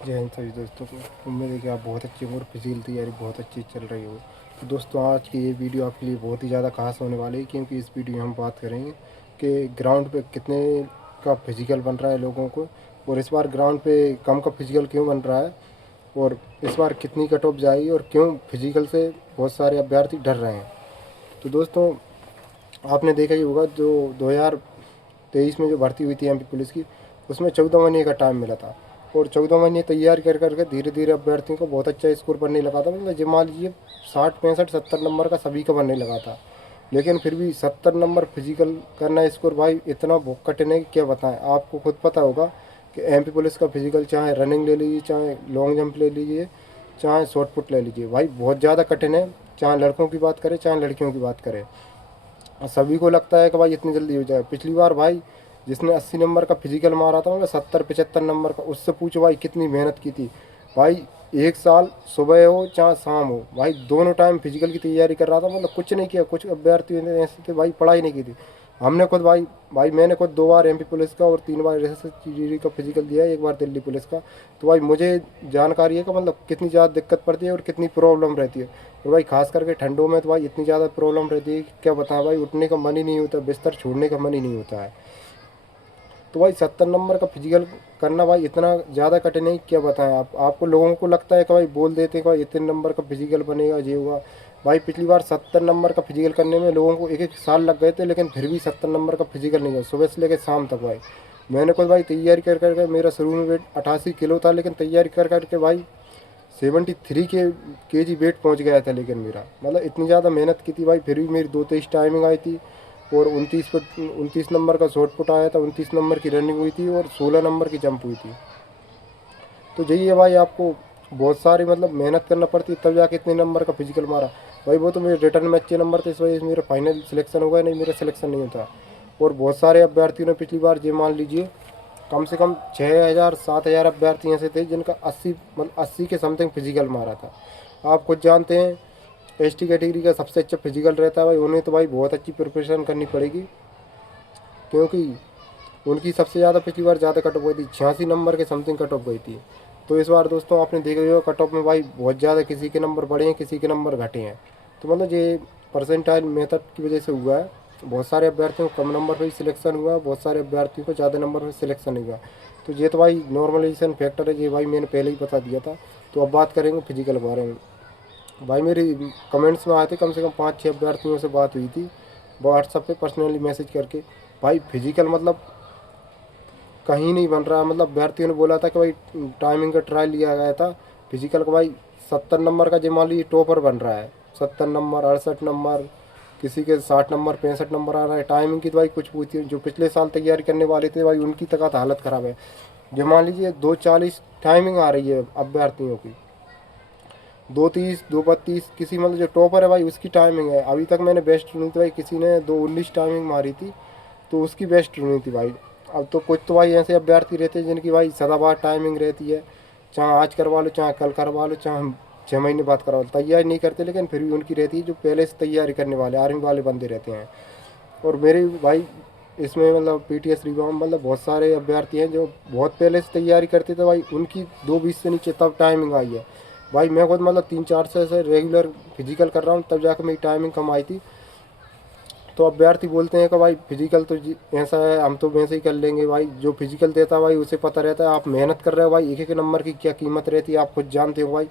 जय हिंद सभी दोस्तों को। उम्मीद है कि आप बहुत अच्छी हो और फिजिकल तैयारी बहुत अच्छी चल रही हो। तो दोस्तों, आज की ये वीडियो आपके लिए बहुत ही ज़्यादा खास होने वाली है, क्योंकि इस वीडियो में हम बात करेंगे कि ग्राउंड पे कितने का फिजिकल बन रहा है लोगों को, और इस बार ग्राउंड पे कम का फिजिकल क्यों बन रहा है, और इस बार कितनी कट ऑफ जाएगी, और क्यों फिजिकल से बहुत सारे अभ्यर्थी डर रहे हैं। तो दोस्तों, आपने देखा ही होगा जो 2023 में जो भर्ती हुई थी एमपी पुलिस की, उसमें 14 महीने का टाइम मिला था, और 14 महीने तैयार कर करके धीरे धीरे अभ्यर्थियों को बहुत अच्छा स्कोर बनने लगा था। मतलब जब मान लीजिए 60 65 70 नंबर का सभी का बनने लगा था, लेकिन फिर भी 70 नंबर फिजिकल करना स्कोर भाई इतना बहुत कठिन है कि क्या बताएं। आपको खुद पता होगा कि एमपी पुलिस का फिजिकल, चाहे रनिंग ले लीजिए, चाहे लॉन्ग जंप ले लीजिए, चाहे शॉर्ट पुट ले लीजिए, भाई बहुत ज़्यादा कठिन है। चाहे लड़कों की बात करें चाहे लड़कियों की बात करें, और सभी को लगता है कि भाई इतनी जल्दी हो जाए। पिछली बार भाई जिसने 80 नंबर का फिजिकल मारा था, मतलब 70 75 नंबर का, उससे पूछो भाई कितनी मेहनत की थी। भाई एक साल सुबह हो चाहे शाम हो, भाई दोनों टाइम फिजिकल की तैयारी कर रहा था। मतलब कुछ नहीं किया। कुछ अभ्यर्थी ऐसे थे भाई, पढ़ाई नहीं की थी। हमने खुद भाई भाई मैंने खुद 2 बार एमपी पुलिस का और 3 बार एसएससी का फिजिकल दिया है, 1 बार दिल्ली पुलिस का। तो भाई मुझे जानकारी है कि मतलब कितनी ज़्यादा दिक्कत पड़ती है और कितनी प्रॉब्लम रहती है। और भाई खास करके ठंडों में तो भाई इतनी ज़्यादा प्रॉब्लम रहती है कि क्या बताएं भाई, उठने का मन ही नहीं होता, बिस्तर छोड़ने का मन ही नहीं होता है। तो भाई 70 नंबर का फिजिकल करना भाई इतना ज़्यादा कठिन है, क्या बताएं। आपको लोगों को लगता है कि भाई बोल देते हैं कि भाई इतने नंबर का फिजिकल बनेगा, ये होगा। भाई पिछली बार 70 नंबर का फिजिकल करने में लोगों को 1 1 साल लग गए थे, लेकिन फिर भी 70 नंबर का फिजिकल नहीं हुआ, सुबह से लेकर शाम तक। भाई मैंने खुद भाई तैयारी कर करके, मेरा शुरू में वेट 88 किलो था, लेकिन तैयारी कर करके भाई 73 केजी वेट पहुंच गया था। लेकिन मेरा मतलब इतनी ज़्यादा मेहनत की थी भाई, फिर भी मेरी 2:23 टाइमिंग आई थी, और 29 नंबर का शॉर्ट पुट आया था, 29 नंबर की रनिंग हुई थी, और 16 नंबर की जंप हुई थी। तो यही है भाई, आपको बहुत सारी मतलब मेहनत करना पड़ती है तब जाके इतने नंबर का फिजिकल मारा। भाई वो तो मेरे रिटर्न में अच्छे नंबर थे, इस वजह से मेरा फाइनल सिलेक्शन हो गया, नहीं मेरा सिलेक्शन नहीं होता। और बहुत सारे अभ्यर्थियों ने पिछली बार, ये मान लीजिए कम से कम 6,000 7,000 अभ्यर्थी ऐसे थे जिनका 80 के समथिंग फिजिकल मारा था। आप खुद जानते हैं एसटी कैटेगरी का सबसे अच्छा फिजिकल रहता है भाई, उन्हें तो भाई बहुत अच्छी प्रिपरेशन करनी पड़ेगी, क्योंकि उनकी सबसे ज़्यादा पिछली बार ज़्यादा कट ऑफ गई थी, 86 नंबर के समथिंग कट ऑफ गई थी। तो इस बार दोस्तों आपने देखा ही होगा कट ऑफ में भाई बहुत ज़्यादा किसी के नंबर बढ़े हैं, किसी के नंबर घटे हैं। तो मतलब ये परसेंटाइल मेथड की वजह से हुआ है। बहुत सारे अभ्यर्थियों को कम नंबर पर ही सिलेक्शन हुआ, बहुत सारे अभ्यर्थियों को ज़्यादा नंबर पर सिलेक्शन नहीं हुआ। तो ये तो भाई नॉर्मलाइजेशन फैक्टर है, ये भाई मैंने पहले ही बता दिया था। तो अब बात करेंगे फिजिकल के बारे में। भाई मेरी कमेंट्स में आए थे, कम से कम 5 6 अभ्यर्थियों से बात हुई थी व्हाट्सएप पे पर्सनली मैसेज करके। भाई फिजिकल मतलब कहीं नहीं बन रहा। मतलब अभ्यर्थियों ने बोला था कि भाई टाइमिंग का ट्रायल लिया गया था फिजिकल का, भाई 70 नंबर का जो मान लीजिए टॉपर बन रहा है, 70 नंबर 68 नंबर, किसी के 60 नंबर 65 नंबर आ रहा है। टाइमिंग की तो भाई कुछ पूछती, जो पिछले साल तैयारी करने वाले थे भाई उनकी तक तो हालत ख़राब है। जो मान लीजिए 2:40 टाइमिंग आ रही है अभ्यर्थियों की, 2:30 2:32, किसी मतलब जो टॉपर है भाई उसकी टाइमिंग है। अभी तक मैंने बेस्ट चुनी थी भाई, किसी ने 2:19 टाइमिंग मारी थी, तो उसकी बेस्ट चुनी थी भाई। अब तो कुछ तो भाई ऐसे अभ्यर्थी रहते हैं जिनकी भाई सदाबहार टाइमिंग रहती है, चाहे आज करवा लो चाहे कल करवा लो चाहे 6 महीने बाद करवा लो, तैयारी नहीं करते, लेकिन फिर भी उनकी रहती है, जो पहले से तैयारी करने वाले आर्मी वाले बंदे रहते हैं। और मेरे भाई इसमें मतलब पीटीएस रिवॉर्म मतलब बहुत सारे अभ्यर्थी हैं जो बहुत पहले से तैयारी करते थे भाई, उनकी 2:20 से नीचे तब टाइमिंग आई है। भाई मैं खुद मतलब 3 4 से रेगुलर फिजिकल कर रहा हूँ, तब जाकर मेरी टाइमिंग कम आई थी। तो अभ्यर्थी बोलते हैं कि भाई फिजिकल तो ऐसा है, हम तो वैसे ही कर लेंगे। भाई जो फिजिकल देता है भाई उसे पता रहता है, आप मेहनत कर रहे हो भाई, एक एक नंबर की क्या कीमत रहती है आप खुद जानते हो भाई।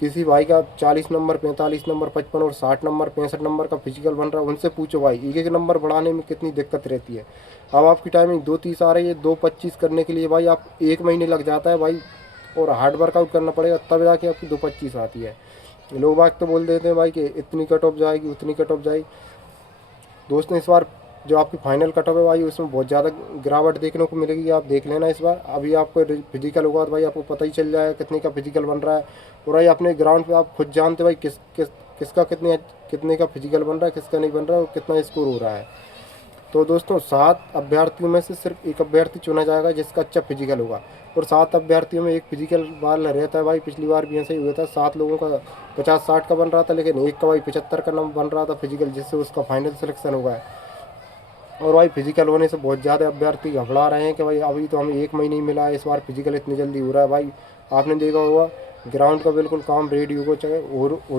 किसी भाई का 40 नंबर 45 नंबर 55 और 60 नंबर 65 नंबर का फिजिकल बन रहा है, उनसे पूछो भाई एक एक नंबर बढ़ाने में कितनी दिक्कत रहती है। अब आपकी टाइमिंग 2:30 आ रही है, 2:25 करने के लिए भाई आप 1 महीने लग जाता है भाई, और हार्ड वर्कआउट करना पड़ेगा तब जाके आपकी 2:25 आती है। लोग बाग तो बोल देते हैं भाई कि इतनी कट ऑफ जाएगी उतनी कट ऑफ जाएगी। दोस्तों इस बार जो आपकी फाइनल कट ऑफ है भाई, उसमें बहुत ज़्यादा गिरावट देखने को मिलेगी, आप देख लेना इस बार। अभी आपको फिजिकल होगा तो भाई आपको पता ही चल जाएगा कितने का फिजिकल बन रहा है। और भाई अपने ग्राउंड पे आप खुद जानते हो भाई किसका कितने का फिजिकल बन रहा है, किसका नहीं बन रहा है, और कितना स्कोर हो रहा है। तो दोस्तों 7 अभ्यर्थियों में से सिर्फ एक अभ्यर्थी चुना जाएगा जिसका अच्छा फिजिकल होगा, और 7 अभ्यर्थियों में एक फिजिकल वाला रहता है भाई। पिछली बार भी ऐसे ही हुआ था, 7 लोगों का 50 60 का बन रहा था, लेकिन एक का भाई 75 का नंबर बन रहा था फिजिकल, जिससे उसका फाइनल सिलेक्शन होगा। और भाई फिजिकल होने से बहुत ज़्यादा अभ्यर्थी घबरा रहे हैं कि भाई अभी तो हमें 1 महीने ही मिला है, इस बार फिजिकल इतनी जल्दी हो रहा है। भाई आपने देखा होगा ग्राउंड का बिल्कुल काम रेडी हो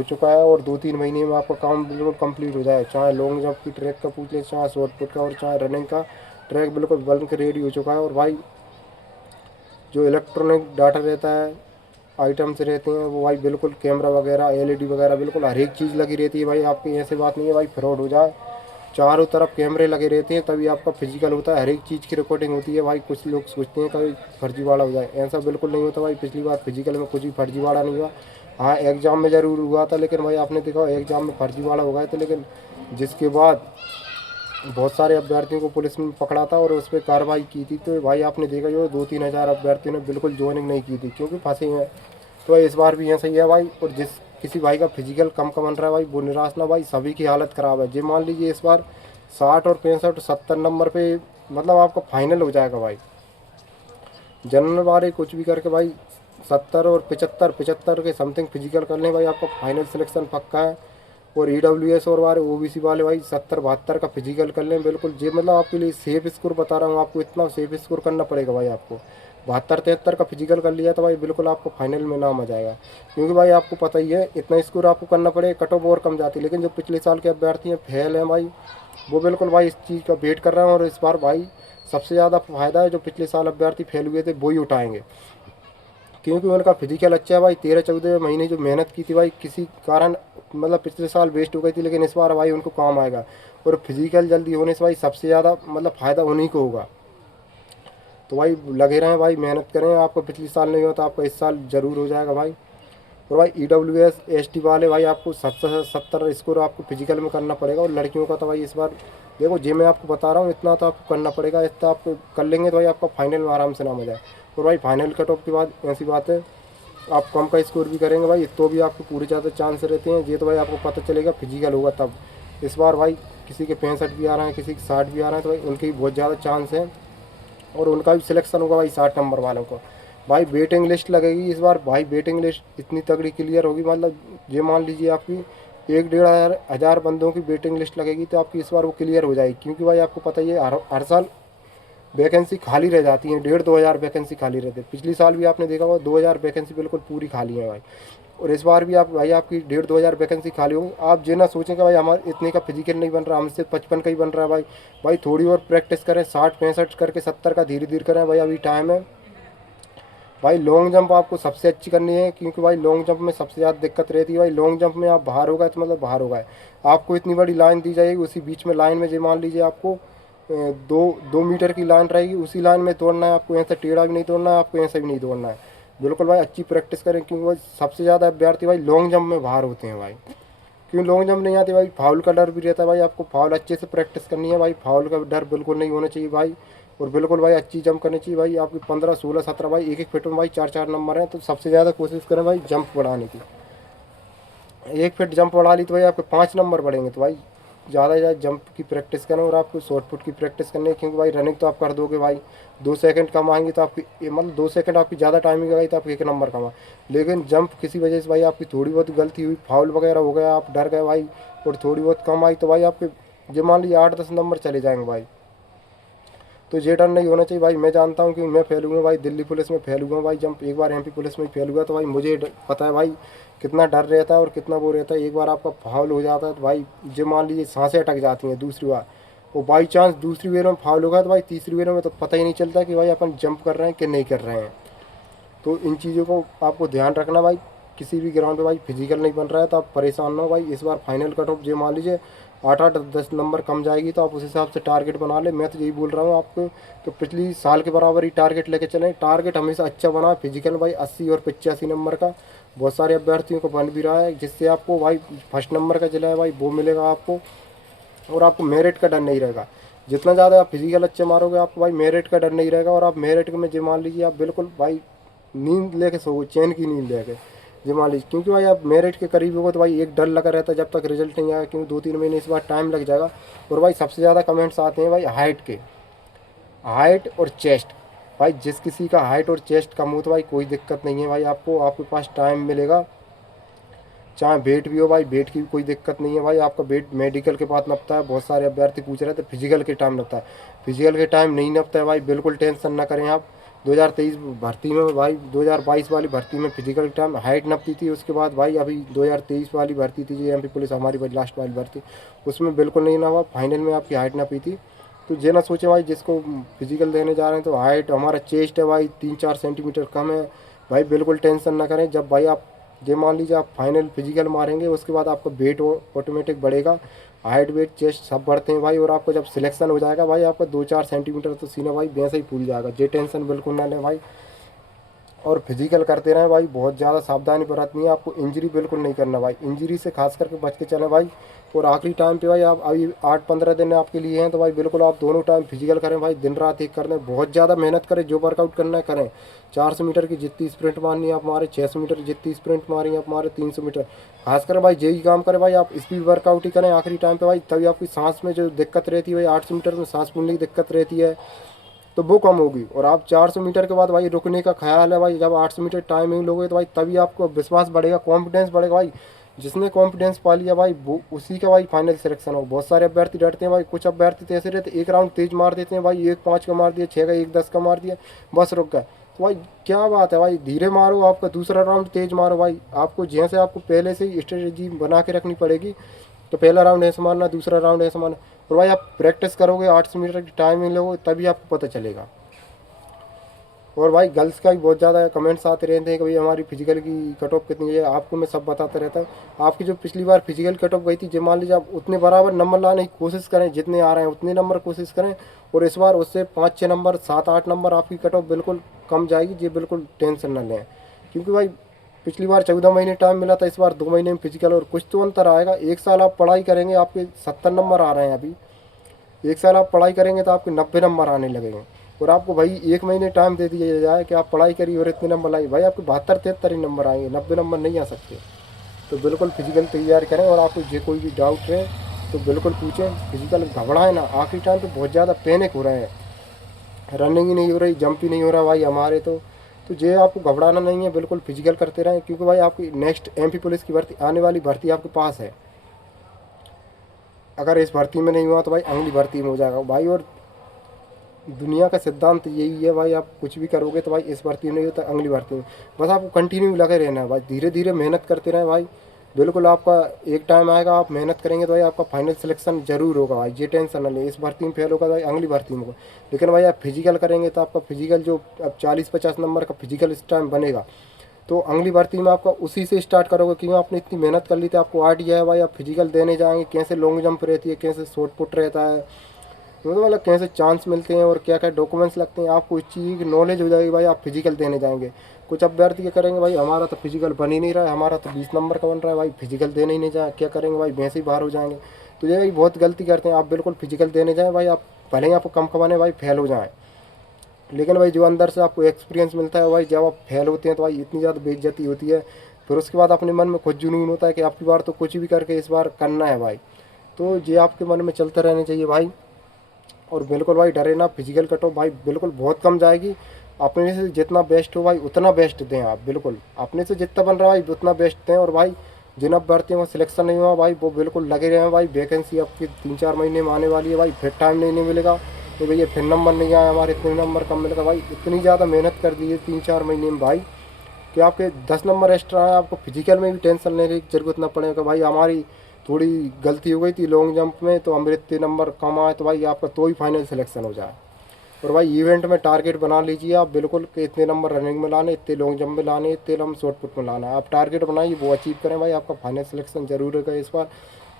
चुका है और 2-3 महीने में आपका काम बिल्कुल कंप्लीट हो जाए। चाहे लॉन्ग जंप की ट्रैक का पूछ ले, चाहे शॉर्ट पुट का और चाहे रनिंग का ट्रैक बिल्कुल बन के रेडी हो चुका है। और भाई जो इलेक्ट्रॉनिक डाटा रहता है, आइटम्स रहते हैं, वो भाई बिल्कुल कैमरा वगैरह, एलईडी वगैरह बिल्कुल हर एक चीज़ लगी रहती है। भाई आपकी ऐसी बात नहीं है भाई फ्रॉड हो जाए, चारों तरफ कैमरे लगे रहते हैं तभी आपका फिजिकल होता है। हर एक चीज़ की रिकॉर्डिंग होती है। भाई कुछ लोग सोचते हैं कभी फर्जीवाड़ा हो जाए, ऐसा बिल्कुल नहीं होता भाई। पिछली बार फिजिकल में कुछ भी फर्जीवाड़ा नहीं हुआ। हाँ एग्ज़ाम में ज़रूर हुआ था, लेकिन भाई आपने देखा एग्ज़ाम में फर्जीवाड़ा हो गए थे, लेकिन जिसके बाद बहुत सारे अभ्यर्थियों को पुलिस ने पकड़ा था और उस पर कार्रवाई की थी। तो भाई आपने देखा जो 2-3 हज़ार अभ्यर्थियों ने बिल्कुल ज्वाइनिंग नहीं की थी क्योंकि फंसे हैं। तो इस बार भी ऐसा ही है भाई। और जिस किसी भाई का फिजिकल कम का बन रहा है भाई वो निराश ना, भाई सभी की हालत ख़राब है। जो मान लीजिए इस बार 60 और 65 और 70 नंबर पे मतलब आपका फाइनल हो जाएगा भाई। जनरल वाले कुछ भी करके भाई 70 और 75 के समथिंग फिजिकल कर लें भाई, आपका फाइनल सिलेक्शन पक्का है। और ईडब्ल्यूएस और वाले ओबीसी वाले भाई 70-72 का फिजिकल कर लें बिल्कुल। ये मतलब आपके लिए सेफ स्कोर बता रहा हूँ, आपको इतना सेफ स्कोर करना पड़ेगा भाई। आपको 72-73 का फिजिकल कर लिया तो भाई बिल्कुल आपको फाइनल में नाम आ जाएगा। क्योंकि भाई आपको पता ही है इतना स्कोर आपको करना पड़ेगा, कट ऑफ और कम जाती है। लेकिन जो पिछले साल के अभ्यर्थी हैं फेल हैं भाई, वो बिल्कुल भाई इस चीज़ का वेट कर रहे हैं। और इस बार भाई सबसे ज़्यादा फ़ायदा है जो पिछले साल अभ्यर्थी फेल हुए थे वो ही उठाएंगे, क्योंकि उनका फिजिकल अच्छा है भाई। 13-14 महीने जो मेहनत की थी भाई किसी कारण मतलब पिछले साल वेस्ट हो गई थी, लेकिन इस बार भाई उनको काम आएगा। और फिजिकल जल्दी होने से भाई सबसे ज़्यादा मतलब फ़ायदा उन्हीं को होगा। तो भाई लगे रहें भाई, मेहनत करें। आपको पिछले साल नहीं हुआ तो आपका इस साल ज़रूर हो जाएगा भाई। और भाई ईडब्ल्यूएस एसटी वाले भाई आपको 70 स्कोर आपको फिजिकल में करना पड़ेगा। और लड़कियों का तो भाई इस बार देखो जे मैं आपको बता रहा हूँ इतना तो आपको करना पड़ेगा। इतना आप कर लेंगे तो भाई आपका फाइनल में आराम से नाम हो जाए। और भाई फाइनल कट ऑफ के बाद ऐसी बात है आप कम का स्कोर भी करेंगे भाई तो भी आपको पूरे ज़्यादा चांस रहते हैं। ये तो भाई आपको पता चलेगा फिजिकल होगा तब। इस बार भाई किसी के 65 भी आ रहे हैं, किसी के 60 भी आ रहे हैं, तो भाई उनके भी बहुत ज़्यादा चांस है। और उनका भी सिलेक्शन होगा भाई 60 नंबर वालों को। भाई वेटिंग लिस्ट लगेगी इस बार भाई, वेटिंग लिस्ट इतनी तगड़ी क्लियर होगी मतलब ये मान लीजिए आपकी 1-1.5 हज़ार बंदों की वेटिंग लिस्ट लगेगी तो आपकी इस बार वो क्लियर हो जाएगी। क्योंकि भाई आपको पता ही है हर साल वैकेंसी खाली रह जाती है, 1.5-2 हज़ार वैकेंसी खाली रहती है। पिछली साल भी आपने देखा होगा 2 हज़ार वैकेंसी बिल्कुल पूरी खाली है भाई। और इस बार भी आप भाई आपकी 1.5-2 हज़ार वैकेंसी खाली होगी। आप ये ना सोचें कि भाई हमारे इतने का फिजिकल नहीं बन रहा, हमसे 55 का ही बन रहा है भाई। भाई थोड़ी और प्रैक्टिस करें, 60-65 करके 70 का धीरे धीरे करें भाई, अभी टाइम है। भाई लॉन्ग जंप आपको सबसे अच्छी करनी है, क्योंकि भाई लॉन्ग जंप में सबसे ज़्यादा दिक्कत रहती है भाई। लॉन्ग जंप में आप बाहर हो गए तो मतलब बाहर हो गए। आपको इतनी बड़ी लाइन दी जाएगी, उसी बीच में लाइन में जो मान लीजिए आपको 2 मीटर की लाइन रहेगी, उसी लाइन में दौड़ना है आपको। ऐसा टेढ़ा भी नहीं दौड़ना है आपको, ऐसा भी नहीं दौड़ना है। बिल्कुल भाई अच्छी प्रैक्टिस करें, क्योंकि भाई सबसे ज़्यादा अभ्यर्थी भाई लॉन्ग जंप में बाहर होते हैं भाई। क्यों लॉन्ग जंप नहीं आती भाई, फाउल का डर भी रहता है भाई। आपको फाउल अच्छे से प्रैक्टिस करनी है भाई, फाउल का डर बिल्कुल नहीं होना चाहिए भाई। और बिल्कुल भाई अच्छी जंप करनी चाहिए भाई। आपकी 15-16-17 भाई एक एक फिट में भाई 4-4 नंबर हैं, तो सबसे ज़्यादा कोशिश करें भाई जंप बढ़ाने की। 1 फिट जंप बढ़ा ली तो भाई आपके 5 नंबर बढ़ेंगे। तो भाई ज़्यादा से ज़्यादा जंप की प्रैक्टिस करें और आपको शॉर्ट पुट की प्रैक्टिस करनी है, क्योंकि भाई रनिंग तो आप कर दोगे भाई। 2 सेकंड कम आएंगे तो आपकी मतलब 2 सेकंड आपकी ज़्यादा टाइमिंग आई तो आपको 1 नंबर कम आए। लेकिन जंप किसी वजह से भाई आपकी थोड़ी बहुत गलती हुई, फाउल वगैरह हो गया, आप डर गए भाई और थोड़ी बहुत कम आई तो भाई आपके जो मान लीजिए 8-10 नंबर चले जाएंगे भाई। तो ये डर नहीं होना चाहिए भाई। मैं जानता हूँ कि मैं फेल हुआ भाई, दिल्ली पुलिस में फेल हुआ भाई जंप, एक बार एमपी पुलिस में फेल हुआ। तो भाई मुझे पता है भाई कितना डर रहता है और कितना वो रहता है। एक बार आपका फाउल हो जाता है तो भाई जो मान लीजिए सांसें अटक जाती हैं दूसरी बार, वो बाई चांस दूसरी वेयर में फाउल होगा तो भाई तीसरी वेयर में तो पता ही नहीं चलता कि भाई अपन जंप कर रहे हैं कि नहीं कर रहे हैं। तो इन चीज़ों को आपको ध्यान रखना भाई। किसी भी ग्राउंड पे भाई फिजिकल नहीं बन रहा है तो आप परेशान ना हो भाई। इस बार फाइनल कट ऑफ जो मान लीजिए 8-8 10 नंबर कम जाएगी तो आप उस हिसाब से टारगेट बना ले। मैं तो यही बोल रहा हूँ आपको कि पिछली साल के बराबर ही टारगेट लेके चलें। टारगेट हमेशा अच्छा बना, फिजिकल भाई 80 और 85 नंबर का बहुत सारे अभ्यर्थियों को बन भी रहा है, जिससे आपको भाई फर्स्ट नंबर का जिला है भाई वो मिलेगा आपको। और आपको मेरिट का डर नहीं रहेगा। जितना ज़्यादा आप फिजिकल अच्छे मारोगे आपको भाई मेरिट का डर नहीं रहेगा। और आप मेरिट में जो मान लीजिए आप बिल्कुल भाई नींद लेके सो, चैन की नींद लेके जी मान लीजिए। क्योंकि भाई आप मेरिट के करीब होगा तो भाई एक डर लगा रहता है जब तक रिजल्ट नहीं आएगा, क्योंकि 2-3 महीने इस बार टाइम लग जाएगा। और भाई सबसे ज़्यादा कमेंट्स आते हैं भाई हाइट के, हाइट और चेस्ट। भाई जिस किसी का हाइट और चेस्ट कम हो तो भाई कोई दिक्कत नहीं है भाई, आपको आपके पास टाइम मिलेगा। चाहे वेट भी हो भाई, वेट की भी कोई दिक्कत नहीं है भाई। आपका वेट मेडिकल के बाद नपता है। बहुत सारे अभ्यर्थी पूछ रहे थे फिजिकल के टाइम नपता है, फिजिकल के टाइम नहीं नपता है भाई, बिल्कुल टेंशन ना करें आप। 2023 भर्ती में भाई, 2022 वाली भर्ती में फिजिकल के टाइम हाइट नपती थी। उसके बाद भाई अभी 2023 वाली भर्ती थी, जो एमपी पुलिस हमारी लास्ट वाली भर्ती, उसमें बिल्कुल नहीं नपा, फाइनल में आपकी हाइट नपी थी। तो ये ना सोचे भाई जिसको फिजिकल देने जा रहे हैं तो हाइट, हमारा चेस्ट है भाई 3-4 सेंटीमीटर कम है भाई, बिल्कुल टेंशन ना करें। जब भाई आप, ये मान लीजिए आप फाइनल फिजिकल मारेंगे, उसके बाद आपका वेट ऑटोमेटिक बढ़ेगा, हाइट वेट चेस्ट सब बढ़ते हैं भाई। और आपको जब सिलेक्शन हो जाएगा भाई, आपका 2-4 सेंटीमीटर तो सीना भाई वैसे ही फूल जाएगा। ये टेंशन बिल्कुल ना लें भाई, और फिजिकल करते रहें भाई। बहुत ज़्यादा सावधानी बरतनी है, आपको इंजरी बिल्कुल नहीं करना भाई, इंजरी से खास करके बच के चलें भाई। और आखिरी टाइम पे भाई, आप अभी 8-15 दिन आपके लिए हैं तो भाई बिल्कुल आप दोनों टाइम फिजिकल करें भाई, दिन रात एक कर दें, बहुत ज़्यादा मेहनत करें, जो वर्कआउट करना है करें। 400 मीटर की जितनी स्प्रिंट मारनी है आप मारें, 600 मीटर की जितनी स्प्रिंट मारी है आप मारें, 300 मीटर, खास कर भाई यही काम करें भाई। आप स्पीड वर्कआउट ही करें आखिरी टाइम पे भाई, तभी आपकी सांस में जो दिक्कत रहती है भाई, 800 मीटर में सांस फूलने की दिक्कत रहती है तो वो कम होगी। और आप 400 मीटर के बाद भाई रुकने का ख्याल है भाई, जब 800 मीटर टाइमिंग लोगे तो भाई तभी आपको विश्वास बढ़ेगा, कॉन्फिडेंस बढ़ेगा भाई। जिसने कॉन्फिडेंस पा लिया भाई, वो उसी का भाई फाइनल सिलेक्शन हो। बहुत सारे अभ्यर्थी डरते हैं भाई, कुछ अभ्यर्थी तो ऐसे रहते, एक राउंड तेज मार देते हैं भाई, 1-5 का मार दिया, 6 का, 1-10 का मार दिया, बस रुक गए। तो भाई क्या बात है भाई, धीरे मारो, आपका दूसरा राउंड तेज मारो भाई। आपको जैसे आपको पहले से ही स्ट्रेटेजी बना के रखनी पड़ेगी, तो पहला राउंड ऐसे मारना, दूसरा राउंड ऐसे मारना। और भाई आप प्रैक्टिस करोगे, 800 मीटर की टाइमिंग लोगे, तभी आपको पता चलेगा। और भाई गर्ल्स का भी बहुत ज़्यादा कमेंट्स आते रहते हैं कि भाई हमारी फिजिकल की कट ऑफ कितनी है, आपको मैं सब बताता रहता हूँ। आपकी जो पिछली बार फिजिकल कट ऑफ गई थी, जो मान लीजिए आप उतने बराबर नंबर लाने की कोशिश करें, जितने आ रहे हैं उतने नंबर कोशिश करें। और इस बार उससे 5-6 नंबर, 7-8 नंबर आपकी कट ऑफ बिल्कुल कम जाएगी, ये बिल्कुल टेंशन ना लें। क्योंकि भाई पिछली बार 14 महीने टाइम मिला था, इस बार 2 महीने में फिजिकल, और कुछ तो अंतर आएगा। एक साल आप पढ़ाई करेंगे, आपके 70 नंबर आ रहे हैं अभी, एक साल आप पढ़ाई करेंगे तो आपके 90 नंबर आने लगेंगे। और आपको भाई 1 महीने टाइम दे दिया जाए कि आप पढ़ाई करिए और इतने नंबर लाइए, भाई आपके 72-73 ही नंबर आएंगे, 90 नंबर नहीं आ सकते। तो बिल्कुल फिजिकल तैयार करें। और आपको जो कोई भी डाउट है तो बिल्कुल पूछें, फिजिकल घबराएं ना। आखिरी टाइम पे बहुत ज़्यादा पैनिक हो रहे हैं, रनिंग ही नहीं हो रही, जंप ही नहीं हो रहा भाई हमारे तो ये आपको घबराना नहीं है, बिल्कुल फिजिकल करते रहें। क्योंकि भाई आपकी नेक्स्ट एमपी पुलिस की भर्ती, आने वाली भर्ती आपके पास है। अगर इस भर्ती में नहीं हुआ तो भाई अगली भर्ती में हो जाएगा भाई। और दुनिया का सिद्धांत यही है भाई, आप कुछ भी करोगे तो भाई इस भर्ती में नहीं होता, अगली भर्ती में। बस आपको कंटिन्यू लगे रहना है भाई, धीरे धीरे मेहनत करते रहें भाई। बिल्कुल आपका एक टाइम आएगा, आप मेहनत करेंगे तो भाई आपका फाइनल सिलेक्शन जरूर होगा भाई, ये टेंशन ना लें। इस भर्ती में फेल होगा तो भाई अगली भर्ती में होगा। लेकिन भाई आप फिजिकल करेंगे तो आपका फिजिकल जो अब 40-50 नंबर का फिजिकल इस टाइम बनेगा, तो अगली भर्ती में आपका उसी से स्टार्ट करोगे, क्योंकि आपने इतनी मेहनत कर ली थी, आपको आइडिया है भाई। आप फिजिकल देने जाएंगे, कैसे लॉन्ग जंप रहती है, कैसे शॉर्ट पुट रहता है, मतलब कैसे चांस मिलते हैं और क्या क्या डॉक्यूमेंट्स लगते हैं, आपको इस चीज़ की नॉलेज हो जाएगी भाई। आप फिजिकल देने जाएंगे। कुछ अभ्यर्थी क्या करेंगे भाई, हमारा तो फिजिकल बन ही नहीं रहा है, हमारा तो 20 नंबर का बन रहा है भाई, फिजिकल देने ही नहीं जाए, क्या करेंगे भाई, वैसे ही बाहर हो जाएंगे। तो ये भाई बहुत गलती करते हैं। आप बिल्कुल फिजिकल देने जाएँ भाई, आप भले ही आपको कम कमाने भाई फेल हो जाएँ, लेकिन भाई जो अंदर से आपको एक्सपीरियंस मिलता है भाई, जब आप फेल होते हैं तो भाई इतनी ज़्यादा बेइज्जती होती है। फिर उसके बाद अपने मन में खुद जुनून होता है कि आपकी बार तो कुछ भी करके इस बार करना है भाई। तो ये आपके मन में चलता रहना चाहिए भाई। और बिल्कुल भाई डरे ना, फिजिकल कट ऑफ भाई बिल्कुल बहुत कम जाएगी। अपने से जितना बेस्ट हो भाई उतना बेस्ट दें आप, बिल्कुल अपने से जितना बन रहा है भाई उतना बेस्ट दें। और भाई जिन अभ्यर्थियों को सिलेक्शन नहीं हुआ भाई, वो बिल्कुल लगे रहे हैं भाई। वैकेंसी आपकी 3-4 महीने में आने वाली है भाई, फिर टाइम नहीं मिलेगा तो भैया फिर नंबर नहीं आया हमारे, इतने नंबर कम मिलेगा भाई। इतनी ज़्यादा मेहनत कर दी है 3-4 महीने में भाई कि आपके 10 नंबर एक्स्ट्रा है। आपको फिजिकल में भी टेंशन लेने की जरूरत ना पड़ेगा भाई हमारी थोड़ी गलती हो गई थी लॉन्ग जंप में, तो हमारे इतने नंबर कम आए तो भाई आपका तो ही फाइनल सिलेक्शन हो जाए। और भाई इवेंट में टारगेट बना लीजिए आप बिल्कुल कि इतने नंबर रनिंग में लाने, इतने लॉन्ग जंप में लाने, इतने नंबर शॉर्ट पुट में लाना। आप टारगेट बनाइए, वो अचीव करें भाई, आपका फाइनल सिलेक्शन जरूर होगा इस बार।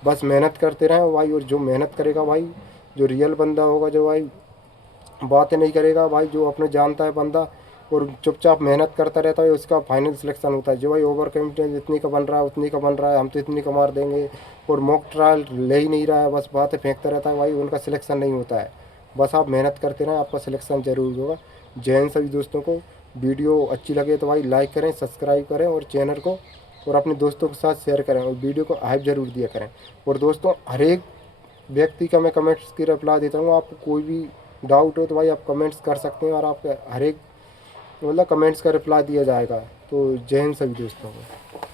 बस मेहनत करते रहें भाई। और जो मेहनत करेगा भाई, जो रियल बंदा होगा, जो भाई बातें नहीं करेगा भाई, जो अपने जानता है बंदा और चुपचाप मेहनत करता रहता है, उसका फाइनल सिलेक्शन होता है। जो भाई ओवर कॉन्फिडेंस, इतनी का बन रहा है, उतनी का बन रहा है, हम तो इतनी का मार देंगे, और मॉक ट्रायल ले ही नहीं रहा है, बस बातें फेंकता रहता है भाई, उनका सिलेक्शन नहीं होता है। बस आप मेहनत करते रहें, आपका सिलेक्शन जरूर होगा। जय हिंद सभी दोस्तों को। वीडियो अच्छी लगे तो भाई लाइक करें, सब्सक्राइब करें और चैनल को और अपने दोस्तों के साथ शेयर करें, और वीडियो को हाइप जरूर दिया करें। और दोस्तों हर एक व्यक्ति का मैं कमेंट्स की रिप्लाई देता हूँ, आपको कोई भी डाउट हो तो भाई आप कमेंट्स कर सकते हैं, और आपके हर एक मतलब कमेंट्स का रिप्लाई दिया जाएगा। तो जय हिंद सभी दोस्तों को।